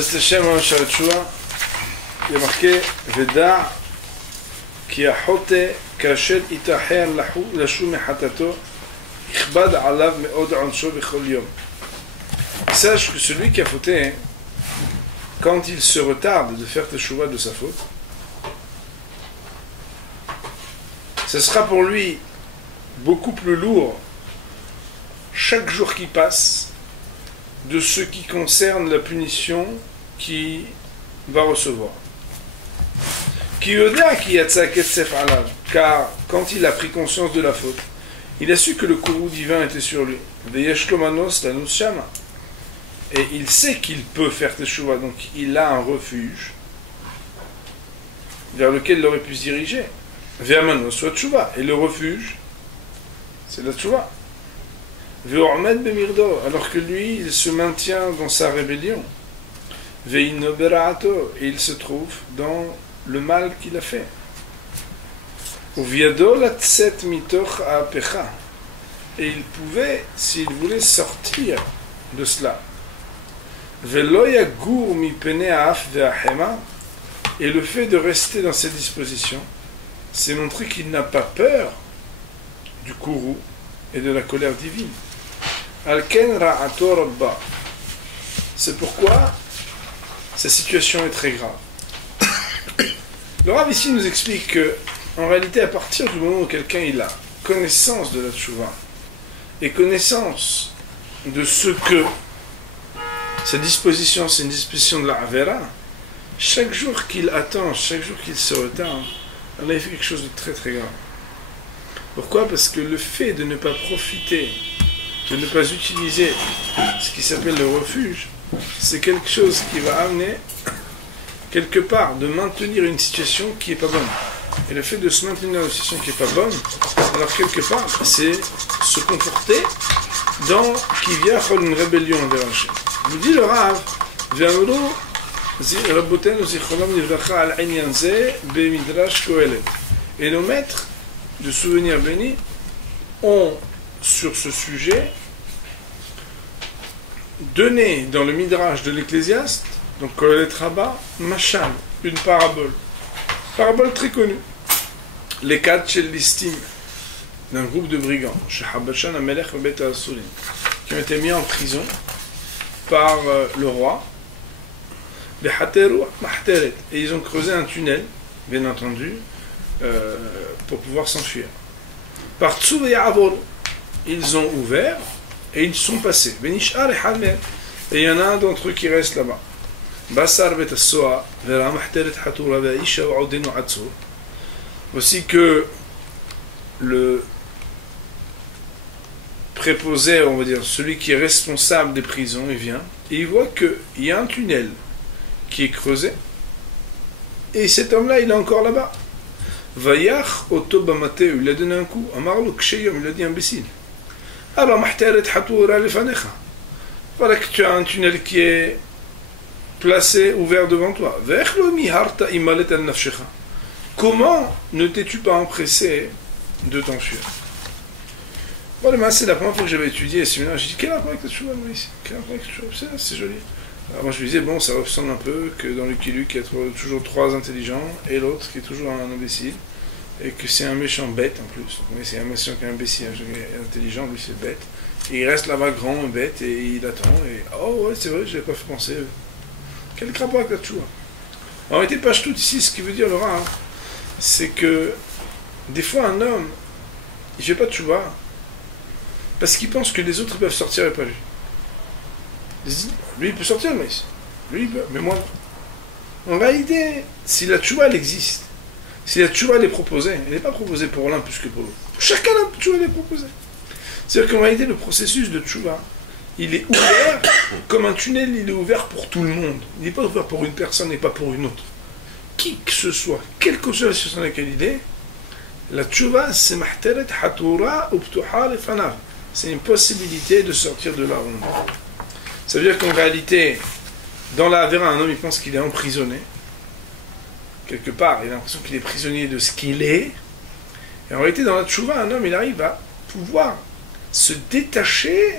C'est Shem Sharat Shua. Il y a marqué Veda qui a hoté kachel itaher lashu mehatato ichbad alav meod ansho bechol yom. Sache que celui qui a fauté, quand il se retarde de faire teshuva de sa faute, ce sera pour lui beaucoup plus lourd chaque jour qui passe de ce qui concerne la punition qu'il va recevoir. Car quand il a pris conscience de la faute, il a su que le courroux divin était sur lui. Et il sait qu'il peut faire teshuva, donc il a un refuge vers lequel il aurait pu se diriger. Et le refuge, c'est la teshuva. Alors que lui, il se maintient dans sa rébellion. Et il se trouve dans le mal qu'il a fait. Et il pouvait, s'il voulait, sortir de cela. Et le fait de rester dans cette disposition, c'est montrer qu'il n'a pas peur du courroux et de la colère divine. C'est pourquoi sa situation est très grave. Le Rav ici nous explique que, en réalité, à partir du moment où quelqu'un il a connaissance de la tchouva et connaissance de ce que sa disposition, c'est une disposition de la avera, chaque jour qu'il attend, chaque jour qu'il se retarde, il fait quelque chose de très très grave. Pourquoi ? Parce que le fait de ne pas profiter, de ne pas utiliser ce qui s'appelle le refuge, c'est quelque chose qui va amener quelque part de maintenir une situation qui n'est pas bonne. Et le fait de se maintenir dans une situation qui n'est pas bonne, alors quelque part, c'est se comporter dans qui vient une rébellion envers Hachem. Nous dit le Rav, et nos maîtres de souvenirs bénis ont sur ce sujet donné dans le Midrash de l'Ecclésiaste, donc Kohelet Rabbah, Machal, une parabole très connue, les quatre chez l'Istim, d'un groupe de brigands, chez Habachan Amelech Bet Asurim, qui ont été mis en prison par le roi, et ils ont creusé un tunnel, bien entendu, pour pouvoir s'enfuir. Par Tsu et Avor, ils ont ouvert et ils sont passés. Et il y en a un d'entre eux qui reste là-bas. Voici que le préposé, on va dire, celui qui est responsable des prisons, il vient et il voit qu'il y a un tunnel qui est creusé et cet homme-là, il est encore là-bas. Vayach Otobamaté, il a donné un coup. Amarlo Ksheyom, il a dit imbécile. Alors, Mahteret Hatoura Lefanecha. Voilà que tu as un tunnel qui est placé, ouvert devant toi. Comment ne t'es-tu pas empressé de t'enfuir? Voilà, c'est la première fois que j'avais étudié ce séminaire. J'ai dit, quel rapport avec la tchouva, Maurice? Quel rapport avec la tchouva? C'est joli. Alors moi je me disais, bon, ça ressemble un peu que dans Lucky Luke, il y a toujours trois intelligents et l'autre qui est toujours un imbécile. Et que c'est un méchant bête en plus. Mais c'est un méchant qui est imbécile, intelligent, lui c'est bête. Et il reste là-bas grand et bête et il attend. Et oh ouais, c'est vrai, je n'avais pas fait penser. Quel rapport avec la tchouva? En réalité, page toute ici, ce qui veut dire le Rav, c'est que des fois un homme, il ne fait pas de tchouva parce qu'il pense que les autres peuvent sortir et pas lui. Lui il peut sortir, mais lui il peut, mais moi non. En réalité, si la tchouva elle existe, si la tchouva elle est proposée, elle n'est pas proposée pour l'un plus que pour l'autre. Chacun la tchouva elle est proposée. C'est-à-dire qu'en réalité, le processus de tchouva, il est ouvert comme un tunnel, il est ouvert pour tout le monde. Il n'est pas ouvert pour une personne et pas pour une autre. Qui que ce soit, quelle que soit la situation dans laquelle il est, la tchouva c'est mahteret hatoura uptuha lefanav. C'est une possibilité de sortir de là où on est. Ça veut dire qu'en réalité, dans la Avera, un homme il pense qu'il est emprisonné. Quelque part, il a l'impression qu'il est prisonnier de ce qu'il est. Et en réalité, dans la tchouva, un homme il arrive à pouvoir se détacher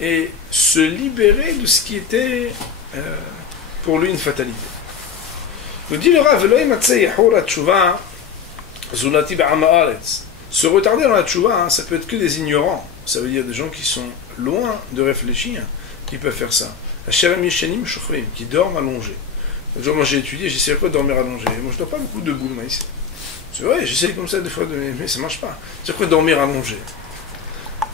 et se libérer de ce qui était pour lui une fatalité. Nous dit le Rav, se retarder dans la tchouva, ça peut être que des ignorants. Ça veut dire des gens qui sont loin de réfléchir, qui peuvent faire ça. Qui dorment allongés. Un jour, moi j'ai étudié, j'essaie quoi de dormir allongé. Moi je dors pas beaucoup debout, moi ici. C'est vrai, j'essaie comme ça des fois, mais ça marche pas. C'est quoi dormir allongé?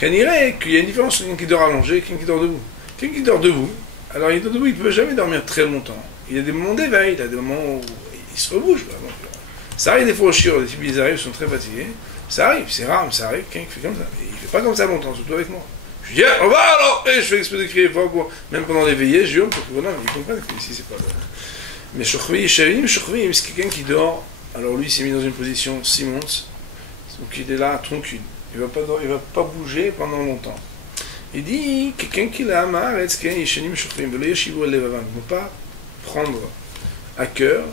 Qu'on dirait qu'il y a une différence entre quelqu'un qui dort allongé et quelqu'un qui dort debout. Quelqu'un qui dort debout, alors il dort debout, il ne peut jamais dormir très longtemps. Il y a des moments d'éveil, il y a des moments où il se rebouge. Donc, ça arrive des fois au chiot, les types ils arrivent, ils sont très fatigués. Ça arrive, c'est rare, mais ça arrive, quelqu'un qui fait comme ça. Et il ne fait pas comme ça longtemps, surtout avec moi. Je lui dis, on va alors! Et je fais exprès de crier fort, quoi. Même pendant les veillées, je hurle pour que voilà, ils comprennent que ici c'est pas le. Mais Shochvi, c'est quelqu'un qui dort. Alors lui, il s'est mis dans une position Simons, donc il est là, tranquille. Il va pas bouger pendant longtemps. Il dit, quelqu'un qui l'a amar, il ne pas prendre à cœur,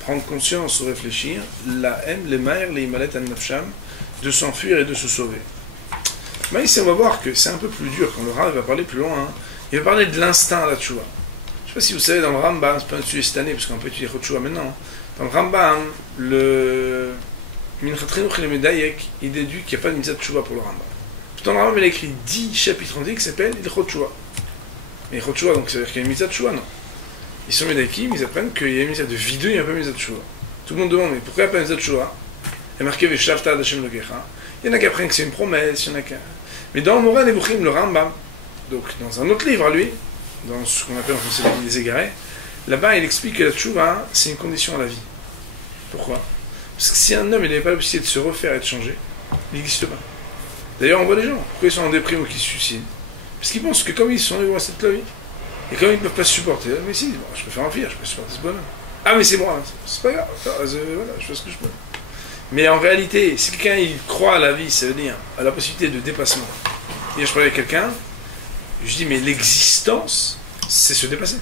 prendre conscience ou réfléchir, la haine, les maïr, les imalet an nafsham, de s'enfuir et de se sauver. Mais ici, on va voir que c'est un peu plus dur quand le Rav va parler plus loin. Hein. Il va parler de l'instinct à la tchouva. Je ne sais pas si vous savez, dans le Rambam, c'est pas un sujet cette année, parce qu'on peut étudier Chotchoua maintenant. Dans le Rambam, le Minchat Chinuch et le Medayek, il déduit qu'il n'y a pas de mitzvah de tchouva pour le Rambam. Dans le Rambam, il a écrit 10 chapitres entiers qui s'appellent il Chotchoua. Mais Chotchoua, donc ça veut dire qu'il y a une mitzvah de tchouva, non. Ils sont Medakim, ils apprennent qu'il y a une mitzvah de videux, il n'y a pas une mitzvah de tchouva. Tout le monde demande, mais pourquoi il n'y a pas une mitzvah de tchouva? Il y a marqué Veshavta d'Hashem Lokecha. Il y en a qui apprennent que c'est une promesse, il y en a qui. Mais dans le Moreh Nebuchim, le Rambam, donc dans un autre livre à lui, dans ce qu'on appelle en français les égarés, là-bas il explique que la tchouva, c'est une condition à la vie. Pourquoi? Parce que si un homme il n'avait pas la possibilité de se refaire et de changer, il n'existe pas. D'ailleurs on voit les gens, pourquoi ils sont en déprime ou qu'ils se suicident? Parce qu'ils pensent que comme ils sont, ils vont rester toute la vie. Et comme ils ne peuvent pas se supporter, mais si, bon, je peux faire un fier, je peux supporter ce bonhomme. Ah mais c'est moi, c'est pas grave, voilà, je fais ce que je peux. Mais en réalité, si quelqu'un il croit à la vie, ça veut dire à la possibilité de dépassement. Et je parlais avec quelqu'un, je dis mais l'existence, c'est se dépasser.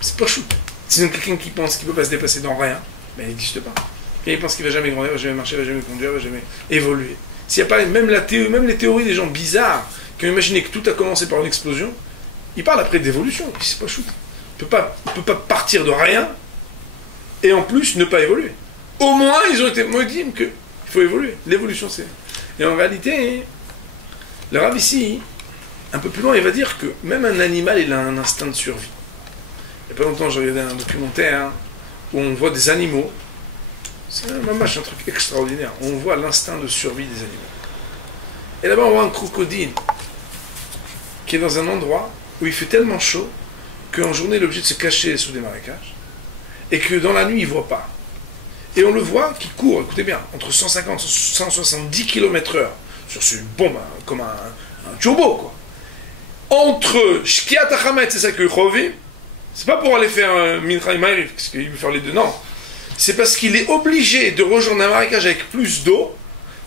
C'est pas chou. Sinon quelqu'un qui pense qu'il ne peut pas se dépasser dans rien, ben, il n'existe pas. Et il pense qu'il ne va jamais grandir, ne va jamais marcher, ne va jamais conduire, ne va jamais évoluer. S'il n'y a pas même les théories des gens bizarres qui ont imaginé que tout a commencé par une explosion, ils parlent après d'évolution. C'est pas chou. Il ne peut pas partir de rien et en plus ne pas évoluer. Au moins, ils ont été maudits qu'il faut évoluer. L'évolution, c'est. Et en réalité, le Rav ici, un peu plus loin, il va dire que même un animal, il a un instinct de survie. Il n'y a pas longtemps, j'ai regardé un documentaire où on voit des animaux. C'est un truc extraordinaire. On voit l'instinct de survie des animaux. Et là-bas, on voit un crocodile qui est dans un endroit où il fait tellement chaud qu'en journée, il est obligé de se cacher sous des marécages et que dans la nuit, il ne voit pas. Et on le voit qui court, écoutez bien, entre 150 et 170 km/h sur ce bombe, comme un turbo, quoi. Entre Shkiat Achamet et ça que Chovi, c'est pas pour aller faire un Mincha Ma'ariv, parce qu'il veut faire les deux, non. C'est parce qu'il est obligé de rejoindre un marécage avec plus d'eau,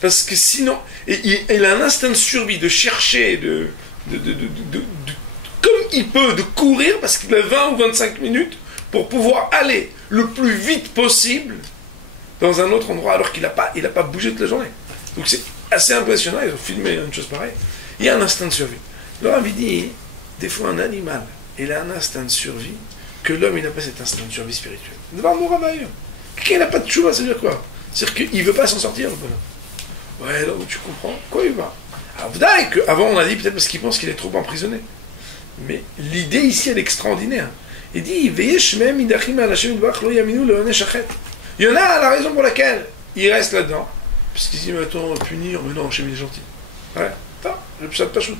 parce que sinon, il a un instinct de survie, de chercher, comme il peut, de courir, parce qu'il a 20 ou 25 minutes pour pouvoir aller le plus vite possible dans un autre endroit alors qu'il n'a pas bougé toute la journée. Donc c'est assez impressionnant, ils ont filmé une chose pareille. Il y a un instinct de survie. L'homme il dit, des fois un animal, il a un instinct de survie que l'homme il n'a pas cet instinct de survie spirituel. Devant mon ravailleur. Quelqu'un n'a pas de chouva, ça veut dire quoi? C'est-à-dire qu'il ne veut pas s'en sortir. Ouais, donc tu comprends. Quoi il va? Alors vous savez qu'avant on a dit peut-être parce qu'il pense qu'il est trop emprisonné. Mais l'idée ici elle est extraordinaire. Il dit, il y en a la raison pour laquelle il reste là-dedans. Parce qu'il dit, mais attends, punir, mais non, Hachem il est gentil. Ouais, attends, le pshat pachout.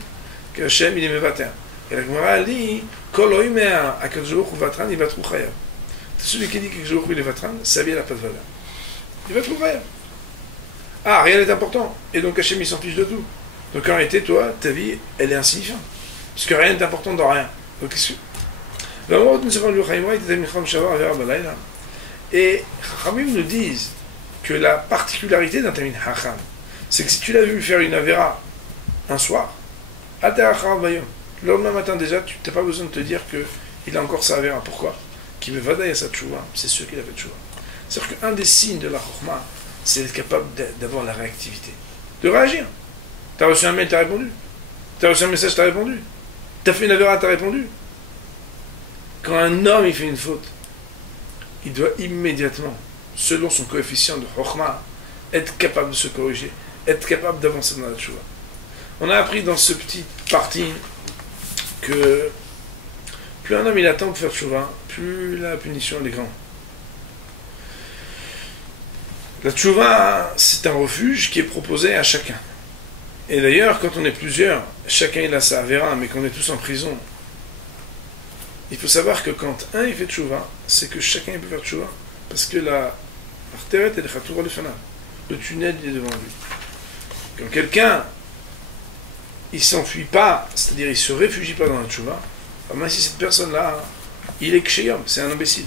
Que Hachem il est mévater. Et la Gemara dit, Kol oimer, Akadosh Baruch Hu vatran, il va trouver chayav. Celui qui dit que Akadosh Baruch Hu il est vatran, sa vie elle n'a pas de valeur. Il va trouver chayav. Ah, rien n'est important. Et donc Hachem il s'en fiche de tout. Donc en réalité, toi, ta vie, elle est insignifiante. Parce que rien n'est important dans rien. Donc qu'est-ce que. Et Chachamim nous disent que la particularité d'un Tamid Chacham, c'est que si tu l'as vu faire une Avera un soir, le lendemain matin déjà, tu n'as pas besoin de te dire qu'il a encore sa Avera. Pourquoi? Qui me vadaille à sa tchouva, c'est sûr qu'il a fait tchouva. C'est-à-dire qu'un des signes de la Chokhmah, c'est d'être capable d'avoir la réactivité, de réagir. Tu as reçu un mail, tu as répondu. Tu as reçu un message, tu as répondu. Tu as fait une Avera, tu as répondu. Quand un homme il fait une faute, il doit immédiatement, selon son coefficient de Chokhmah, être capable de se corriger, être capable d'avancer dans la tchouva. On a appris dans ce petit parti que plus un homme il attend pour faire tchouva, plus la punition elle est grande. La tchouva, c'est un refuge qui est proposé à chacun. Et d'ailleurs, quand on est plusieurs, chacun il a sa avéra, mais qu'on est tous en prison, il faut savoir que quand un il fait tchouva, c'est que chacun peut faire tchouva, parce que la arteret et le tunnel il est devant lui. Quand quelqu'un il s'enfuit pas, c'est-à-dire il se réfugie pas dans la tchouva, même si cette personne-là, il est ksheyom, c'est un imbécile.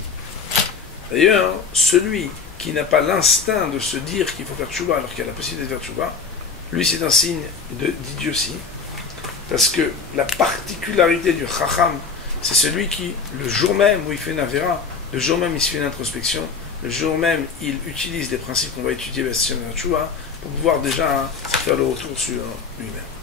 D'ailleurs, celui qui n'a pas l'instinct de se dire qu'il faut faire tchouva alors qu'il a la possibilité de faire tchouva, lui c'est un signe d'idiotie, parce que la particularité du chacham, c'est celui qui, le jour même où il fait une avéra, le jour même il se fait une introspection, le jour même il utilise les principes qu'on va étudier dans la tchouva pour pouvoir déjà faire le retour sur lui-même.